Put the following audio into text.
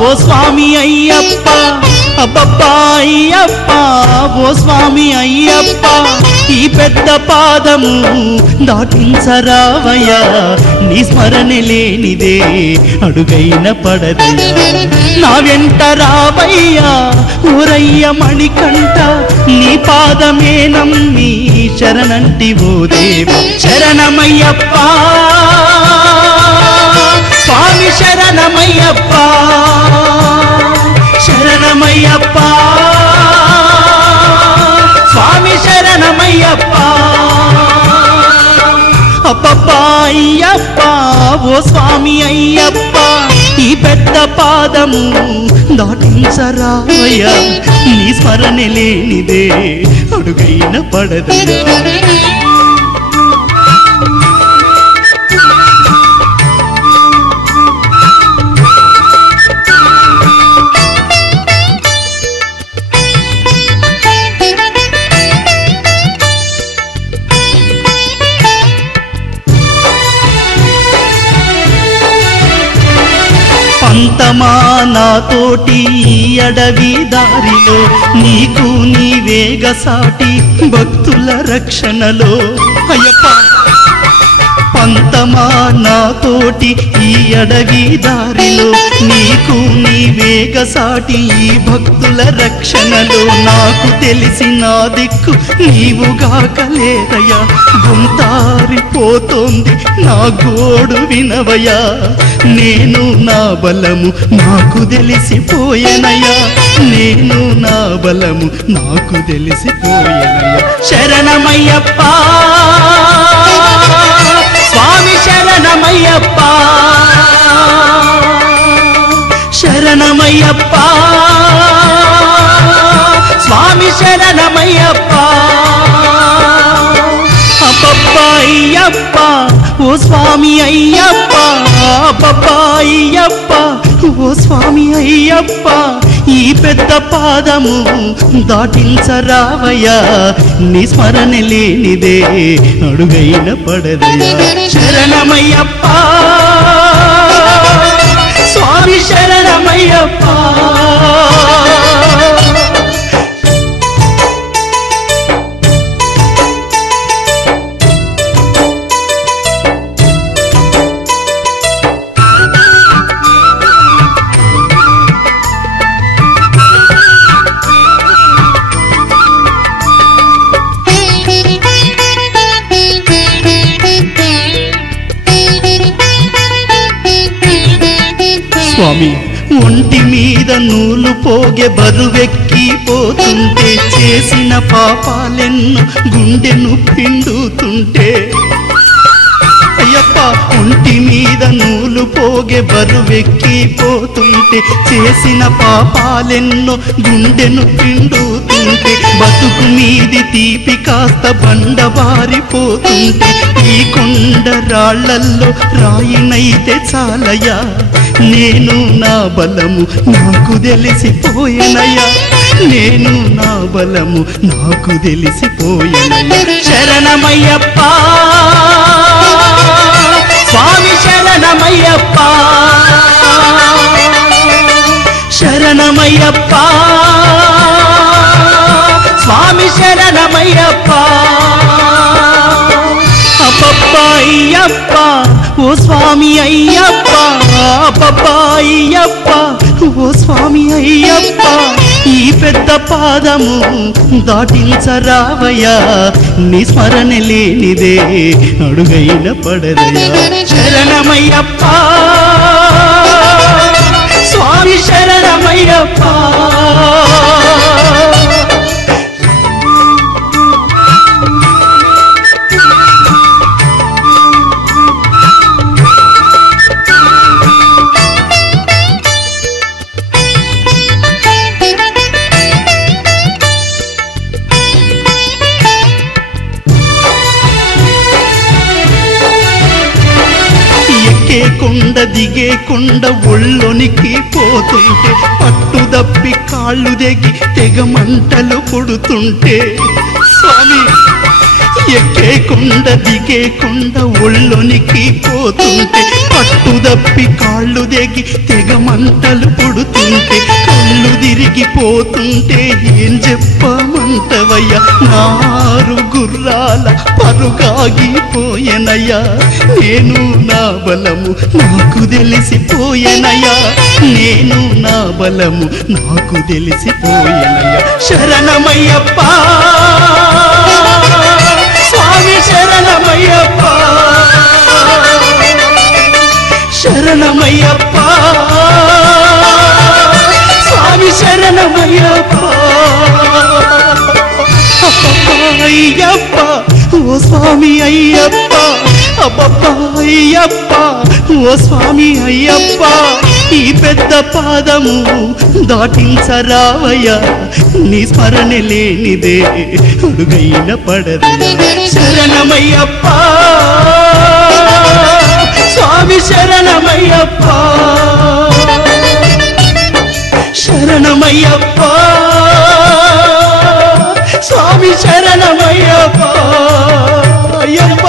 ఓ స్వామి అయ్యప్ప అబ్బబ్బా అయ్యప్ప ఓ స్వామి అయ్యప్ప ఈ పెద్ద పాదము దాటించరావయ్యా నీ స్మరణ లేనిదే అడుగైన పడదయ్యా నా వెంట రావయ్యా ఊరయ్య మణికంఠ నీ పాదమే నమ్మి శరణంటి ఓ దేవ శరణమయ్యప్ప స్వామి శరణమయ్యప్ప శరణమయ్యప్ప స్వామి శరణమయ్యప్ప అబ్బబ్బా అయ్యప్ప ఓ స్వామి అయ్యప్ప ఈ పెద్ద పాదము దాటించరావయ్యా నీ స్మరణ లేనిదే అడుగైన పడదయ్యా పంతమా నాతోటి ఈ అడవి దారిలో నీకు నీవేగ సాటి భక్తుల రక్షణలో అయ్యప్ప పంతమా నాతోటి ఈ అడవి దారిలో నీకు నీవేగ సాటి ఈ భక్తుల రక్షణలో నాకు తెలిసిన దిక్కు నీవుగాక లేదయ్యా గుంతారిపోతోంది నా గోడు వినవయ్యా నేను నా బలము నాకు తెలిసిపోయేనయ్యా నేను నా బలము నాకు తెలిసిపోయేనయ్యా శరణమయ్యప్ప స్వామి శరణమయ్యప్ప శరణమయ్యప్ప స్వామి శరణమయ్యప్ప అబ్బబ్బా అయ్యప్ప ఓ స్వామి అయ్యప్ప అబ్బబ్బా అయ్యప్ప ఓ స్వామి అయ్యప్ప ఈ పెద్ద పాదము దాటించరావయ్యా నీ స్మరణ లేనిదే అడుగైన పడదయ్యా శరణమయ్యప్ప స్వామి శరణమయ్యప్ప స్వామి ఒంటి మీద నూలు పోగే బరువెక్కిపోతుంటే చేసిన పాపాలెన్నో గుండెను పిండుతుంటే అయ్యప్ప ఒంటి మీద నూలు పోగే బరువెక్కిపోతుంటే చేసిన పాపాలెన్నో గుండెను పిండుతుంటే బతుకు మీది తీపి కాస్త బండబారిపోతుంటే ఈ కొండ రాళ్లల్లో రాయినైతే చాలయ్యా నేను నా బలము నాకు తెలిసిపోయేనయ్యా నేను నా బలము నాకు తెలిసిపోయేనయ్యా శరణమయ్యప్ప స్వామి శరణమయ్యప్ప శరణమయ్యప్ప స్వామి శరణమయ్యప్ప అబ్బబ్బా అయ్యప్ప ఓ స్వామి అయ్యప్ప అబ్బబ్బా అయ్యప్ప ఓ స్వామి అయ్యప్ప ఈ పెద్ద పాదము దాటించరావయ్యా నీ స్మరణ లేనిదే అడుగైన పడదయ్యా శరణమయ్యప్ప స్వామి శరణమయ్యప్ప కొండ దిగే కొండ ఒళ్ళొనికి పోతుంటే పట్టుదప్పి కాళ్ళు దిగి తెగ మంటలు పుడుతుంటే స్వామి ఎక్కే కొండ దిగే కొండ ఒళ్ళొనికి పోతుంటే పట్టుదప్పి కాళ్ళు దిగి తెగ మంటలు పుడుతుంటే కళ్ళు తిరిగిపోతుంటే ఏం చెప్పమంటవయ్యా నారు గుర్రాల పరుగాగిపోయెనయ్యా నేను నా బలము నాకు తెలిసిపోయెనయ్యా నేను నా బలము నాకు తెలిసిపోయెనయ్యా శరణమయ్యప్ప స్వామి శరణమయ్యప్ప శరణమయ్యప్ప స్వామి శరణమయ్యప్ప అయ్యప్ప ఓ స్వామి అయ్యప్ప అబ్బబ్బా అయ్యప్ప ఓ స్వామి అయ్యప్ప ఈ పెద్ద పాదము దాటించరావయ్యా నీ స్మరణ లేనిదే అడుగైన పడదు శరణమయ్యప్ప స్వామి శరణమయ్యప్ప శరణమయ్యప్ప స్వామి శరణమయ్యప్ప అయ్యప్ప